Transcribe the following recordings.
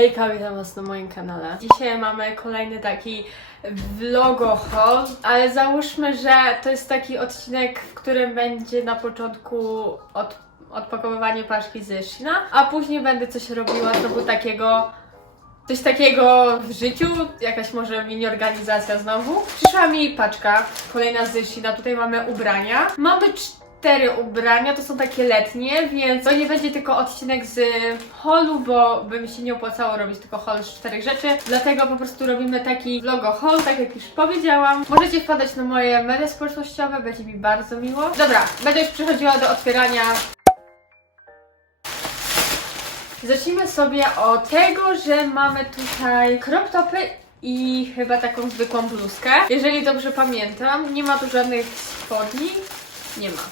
Hejka, witam was na moim kanale. Dzisiaj mamy kolejny taki vlogo ale załóżmy, że to jest taki odcinek, w którym będzie na początku od, odpakowywanie paczki ze Shina, a później będę coś robiła znowu takiego Coś takiego w życiu, jakaś może mini organizacja znowu. Przyszła mi paczka, kolejna z Shina, tutaj mamy ubrania. Mamy cztery ubrania, to są takie letnie, więc to nie będzie tylko odcinek z holu, bo by mi się nie opłacało robić tylko hol z czterech rzeczy. Dlatego po prostu robimy taki vlogo haul, tak jak już powiedziałam. Możecie wpadać na moje media społecznościowe, będzie mi bardzo miło. Dobra, będę już przechodziła do otwierania Zacznijmy sobie od tego, że mamy tutaj crop topy i chyba taką zwykłą bluzkę. Jeżeli dobrze pamiętam, nie ma tu żadnych spodni. Nie ma.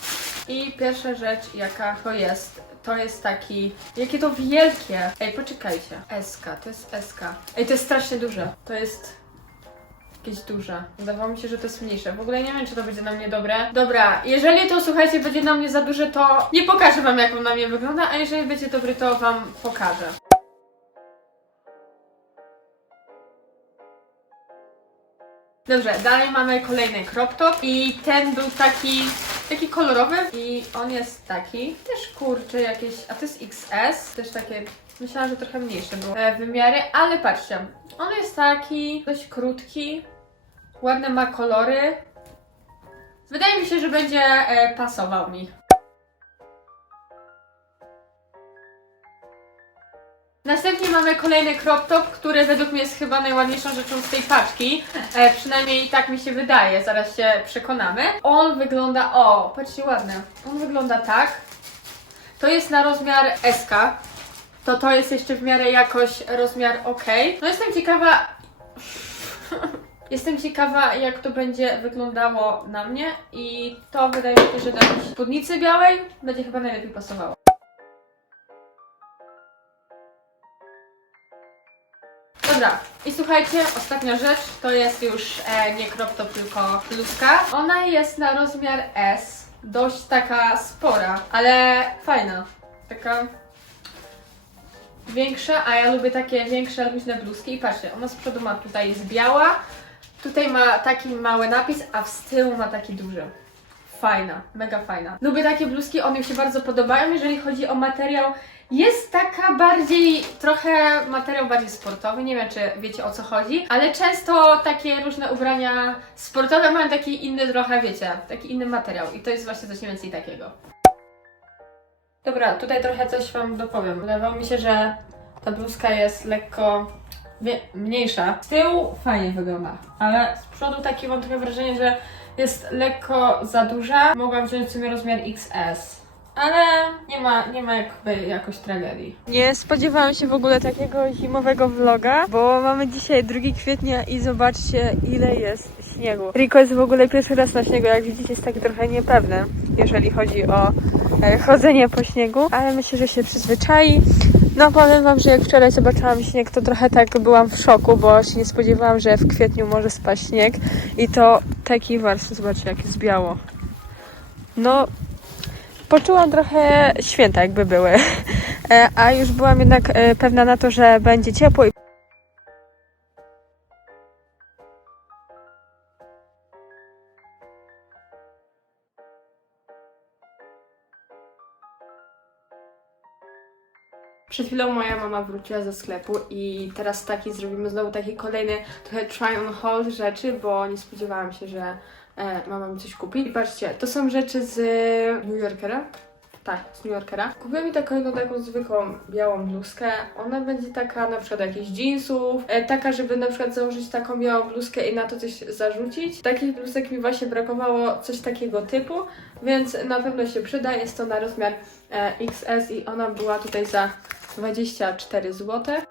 I pierwsza rzecz, jaka to jest, to jest taki. Jakie to wielkie! Ej, poczekajcie. SK, to jest SK. Ej, to jest strasznie duże. To jest jakieś duże. Wydawało mi się, że to jest mniejsze. W ogóle nie wiem, czy to będzie na mnie dobre. Dobra, jeżeli to słuchajcie, będzie na mnie za duże, to nie pokażę wam, jak on na mnie wygląda, a jeżeli będzie dobry, to wam pokażę. Dobrze, dalej mamy kolejny crop top i ten był taki, taki kolorowy i on jest taki, też kurczę jakieś, a to jest XS, też takie, myślałam, że trochę mniejsze było e, wymiary, ale patrzcie, on jest taki dość krótki, ładne ma kolory. Wydaje mi się, że będzie e, pasował mi. Następnie mamy kolejny crop top, który według mnie jest chyba najładniejszą rzeczą z tej paczki. E, przynajmniej tak mi się wydaje, zaraz się przekonamy. On wygląda, o, patrzcie ładne. On wygląda tak. To jest na rozmiar SK. To to jest jeszcze w miarę jakoś rozmiar ok. No jestem ciekawa, Jestem ciekawa, jak to będzie wyglądało na mnie i to wydaje mi się, że do spódnicy białej będzie chyba najlepiej pasowało. Dobra, i słuchajcie, ostatnia rzecz to jest już e, nie crop tylko bluzka. Ona jest na rozmiar S, dość taka spora, ale fajna. Taka większa, a ja lubię takie większe, luźne bluzki. I patrzcie, ona z przodu ma tutaj jest biała, tutaj ma taki mały napis, a z tyłu ma taki duży. Fajna, mega fajna. Lubię takie bluzki, one mi się bardzo podobają, jeżeli chodzi o materiał. Jest taka bardziej, trochę materiał bardziej sportowy, nie wiem czy wiecie o co chodzi, ale często takie różne ubrania sportowe mają taki inny trochę, wiecie, taki inny materiał i to jest właśnie coś mniej więcej takiego. Dobra, tutaj trochę coś Wam dopowiem. Wydawało mi się, że ta bluzka jest lekko mniejsza. Z tyłu fajnie wygląda, ale z przodu takie mam trochę wrażenie, że jest lekko za duża. Mogłam wziąć sobie rozmiar XS. Ale nie ma, nie ma jakby jakoś tragedii. Nie spodziewałam się w ogóle takiego zimowego vloga, bo mamy dzisiaj 2 kwietnia i zobaczcie ile jest śniegu. Rico jest w ogóle pierwszy raz na śniegu, jak widzicie jest taki trochę niepewny, jeżeli chodzi o e, chodzenie po śniegu, ale myślę, że się przyzwyczai. No powiem wam, że jak wczoraj zobaczyłam śnieg, to trochę tak byłam w szoku, bo się nie spodziewałam, że w kwietniu może spaść śnieg i to taki warstwy, zobaczcie jak jest biało. No, poczułam trochę święta jakby były. E, a już byłam jednak e, pewna na to, że będzie ciepło Przed chwilą moja mama wróciła ze sklepu i teraz taki zrobimy znowu taki kolejny trochę try on hold rzeczy, bo nie spodziewałam się, że e, mama mi coś kupi. I patrzcie, to są rzeczy z New Yorkera. Tak, z New Yorkera. Kupiłam mi taką, no, taką zwykłą białą bluzkę. Ona będzie taka na przykład jakichś jeansów, e, taka, żeby na przykład założyć taką białą bluzkę i na to coś zarzucić. Takich bluzek mi właśnie brakowało coś takiego typu, więc na pewno się przyda. Jest to na rozmiar e, XS i ona była tutaj za 24 zł.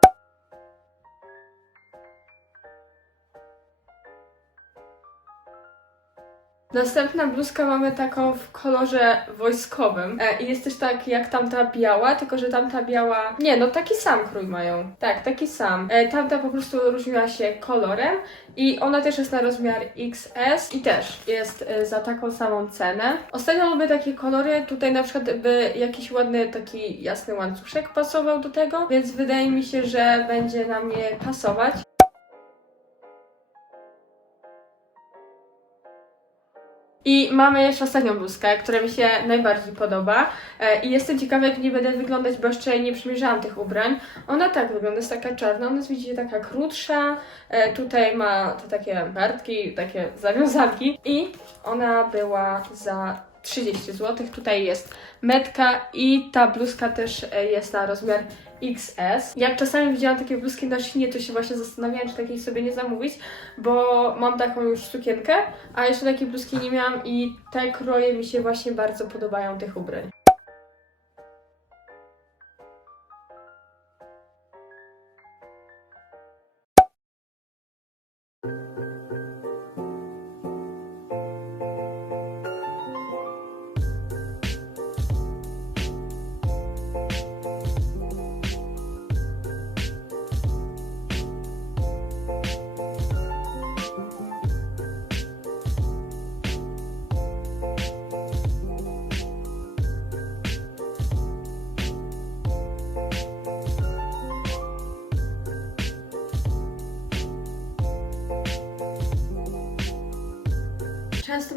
Następna bluzka mamy taką w kolorze wojskowym e, i jest też tak jak tamta biała, tylko że tamta biała... Nie, no taki sam krój mają. Tak, taki sam. E, tamta po prostu różniła się kolorem i ona też jest na rozmiar XS i też jest e, za taką samą cenę. Ostatnio lubię takie kolory, tutaj na przykład by jakiś ładny taki jasny łańcuszek pasował do tego, więc wydaje mi się, że będzie na mnie pasować. I mamy jeszcze ostatnią bluzkę, która mi się najbardziej podoba. E, I jestem ciekawa, jak nie będę wyglądać, bo jeszcze nie przymierzałam tych ubrań. Ona tak wygląda, jest taka czarna, ona jest widzicie taka krótsza. E, tutaj ma te takie kartki, takie zawiązanki. I ona była za 30 zł. Tutaj jest metka i ta bluzka też e, jest na rozmiar XS. Jak czasami widziałam takie bluzki na Shinie, to się właśnie zastanawiałam, czy takiej sobie nie zamówić, bo mam taką już sukienkę, a jeszcze takiej bluzki nie miałam i te kroje mi się właśnie bardzo podobają tych ubrań.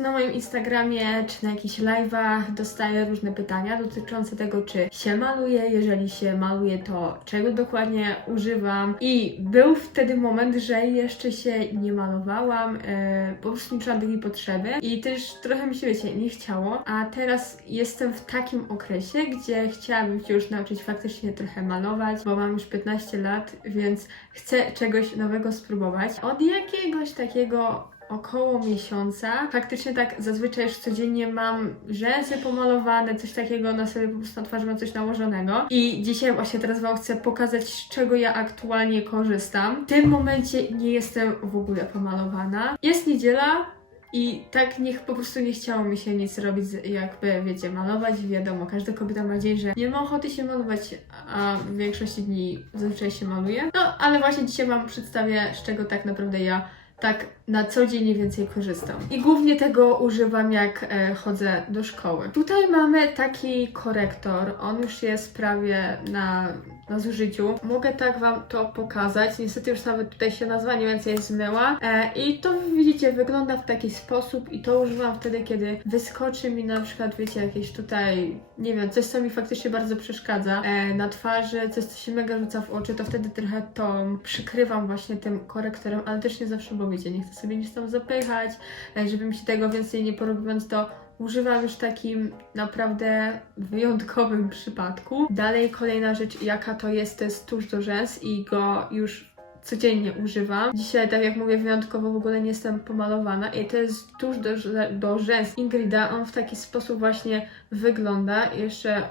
Na moim Instagramie czy na jakichś live'ach dostaję różne pytania dotyczące tego, czy się maluje. Jeżeli się maluje, to czego dokładnie używam. I był wtedy moment, że jeszcze się nie malowałam, e, po prostu nie czułam takiej potrzeby. I też trochę mi się, wiecie, nie chciało. A teraz jestem w takim okresie, gdzie chciałabym się już nauczyć faktycznie trochę malować, bo mam już 15 lat, więc chcę czegoś nowego spróbować. Od jakiegoś takiego około miesiąca. Faktycznie tak zazwyczaj już codziennie mam rzęsy pomalowane, coś takiego na sobie po prostu na twarzy mam coś nałożonego. I dzisiaj właśnie teraz Wam chcę pokazać, z czego ja aktualnie korzystam. W tym momencie nie jestem w ogóle pomalowana. Jest niedziela, i tak niech po prostu nie chciało mi się nic robić, jakby wiecie, malować. Wiadomo, każda kobieta ma dzień, że nie ma ochoty się malować, a w większości dni zazwyczaj się maluje. No, ale właśnie dzisiaj Wam przedstawię, z czego tak naprawdę ja tak na co dzień więcej korzystam. I głównie tego używam, jak e, chodzę do szkoły. Tutaj mamy taki korektor. On już jest prawie na, na zużyciu. Mogę tak Wam to pokazać. Niestety już nawet tutaj się nazwa nie więcej zmyła. E, I to widzicie, wygląda w taki sposób i to używam wtedy, kiedy wyskoczy mi na przykład, wiecie, jakieś tutaj, nie wiem, coś, co mi faktycznie bardzo przeszkadza e, na twarzy, coś, co się mega rzuca w oczy, to wtedy trochę to przykrywam właśnie tym korektorem, ale też nie zawsze, bo wiecie, nie chcę sobie nic tam zapychać, e, żeby mi się tego więcej nie porobić, to używam już w takim naprawdę wyjątkowym przypadku. Dalej kolejna rzecz, jaka to jest, to jest tusz do rzęs i go już codziennie używam. Dzisiaj, tak jak mówię, wyjątkowo w ogóle nie jestem pomalowana i to jest tusz do, do rzęs Ingrida. On w taki sposób właśnie wygląda. Jeszcze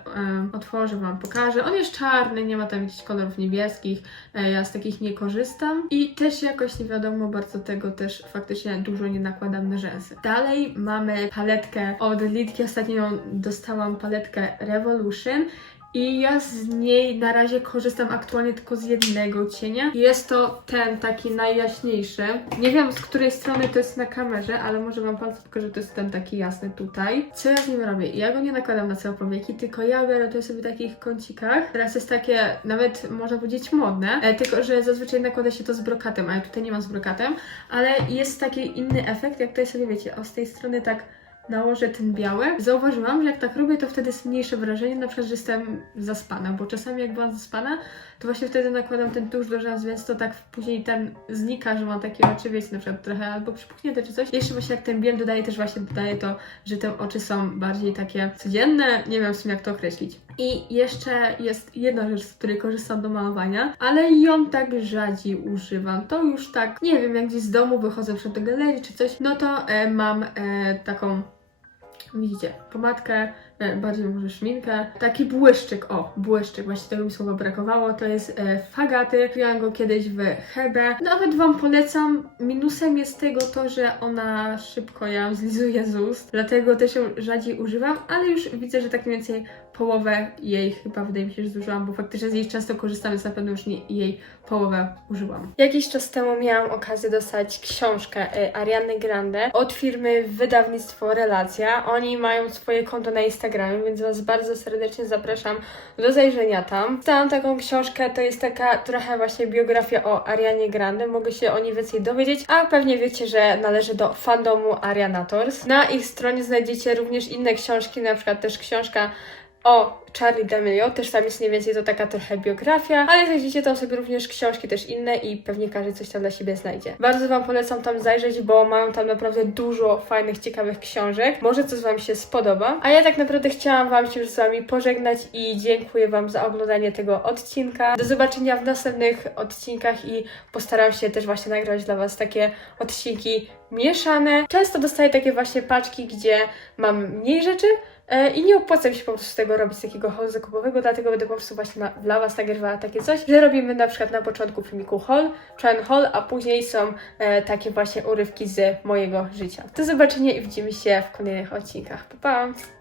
otworzę Wam, pokażę. On jest czarny, nie ma tam jakichś kolorów niebieskich. E, ja z takich nie korzystam. I też jakoś nie wiadomo, bardzo tego też faktycznie dużo nie nakładam na rzęsy. Dalej mamy paletkę od Lidki. Ostatnio dostałam paletkę Revolution. I ja z niej na razie korzystam aktualnie tylko z jednego cienia. Jest to ten taki najjaśniejszy. Nie wiem z której strony to jest na kamerze, ale może wam palce pokażę, to jest ten taki jasny tutaj. Co ja z nim robię? Ja go nie nakładam na całe powieki, tylko ja biorę to sobie w takich kącikach. Teraz jest takie, nawet można powiedzieć modne, e, tylko że zazwyczaj nakłada się to z brokatem, a ja tutaj nie mam z brokatem, ale jest taki inny efekt, jak tutaj sobie wiecie, o z tej strony tak nałożę ten biały. Zauważyłam, że jak tak robię, to wtedy jest mniejsze wrażenie, na przykład, że jestem zaspana, bo czasami jak byłam zaspana, to właśnie wtedy nakładam ten tusz do rzęs, więc to tak później ten znika, że mam takie oczy, wiecie, na przykład trochę albo przypuchnięte czy coś. Jeszcze właśnie jak ten biel dodaje, też właśnie dodaje to, że te oczy są bardziej takie codzienne, nie wiem w sumie jak to określić. I jeszcze jest jedna rzecz, z której korzystam do malowania, ale ją tak rzadziej używam. To już tak, nie wiem, jak gdzieś z domu wychodzę przed do galerii czy coś, no to e, mam e, taką Widzicie, pomadkę, bardziej może szminkę. Taki błyszczyk, o, błyszczyk, właśnie tego mi słowa brakowało, to jest e, Fagaty. Kupiłam go kiedyś w Hebe. Nawet Wam polecam. Minusem jest tego to, że ona szybko ją zlizuje z ust, dlatego też ją rzadziej używam, ale już widzę, że tak mniej więcej połowę jej chyba wydaje mi się, że zużyłam, bo faktycznie z niej często korzystam, więc na pewno już nie, jej połowę użyłam. Jakiś czas temu miałam okazję dostać książkę y, Ariany Grande od firmy wydawnictwo Relacja. Oni mają swoje konto na Instagramie, więc Was bardzo serdecznie zapraszam do zajrzenia tam. Dostałam taką książkę, to jest taka trochę właśnie biografia o Arianie Grande. Mogę się o niej więcej dowiedzieć, a pewnie wiecie, że należy do fandomu Arianators. Na ich stronie znajdziecie również inne książki, na przykład też książka o Charlie D'Amelio, też tam jest mniej więcej to taka trochę biografia, ale widzicie tam sobie również książki też inne i pewnie każdy coś tam dla siebie znajdzie. Bardzo Wam polecam tam zajrzeć, bo mają tam naprawdę dużo fajnych, ciekawych książek. Może coś Wam się spodoba. A ja tak naprawdę chciałam Wam się już z Wami pożegnać i dziękuję Wam za oglądanie tego odcinka. Do zobaczenia w następnych odcinkach i postaram się też właśnie nagrać dla Was takie odcinki mieszane. Często dostaję takie właśnie paczki, gdzie mam mniej rzeczy, I nie opłaca mi się po prostu z tego robić takiego haulu zakupowego, dlatego będę po prostu właśnie na, dla Was nagrywała takie coś, że robimy na przykład na początku filmiku haul, try haul, a później są e, takie właśnie urywki z mojego życia. Do zobaczenia i widzimy się w kolejnych odcinkach. Pa, pa!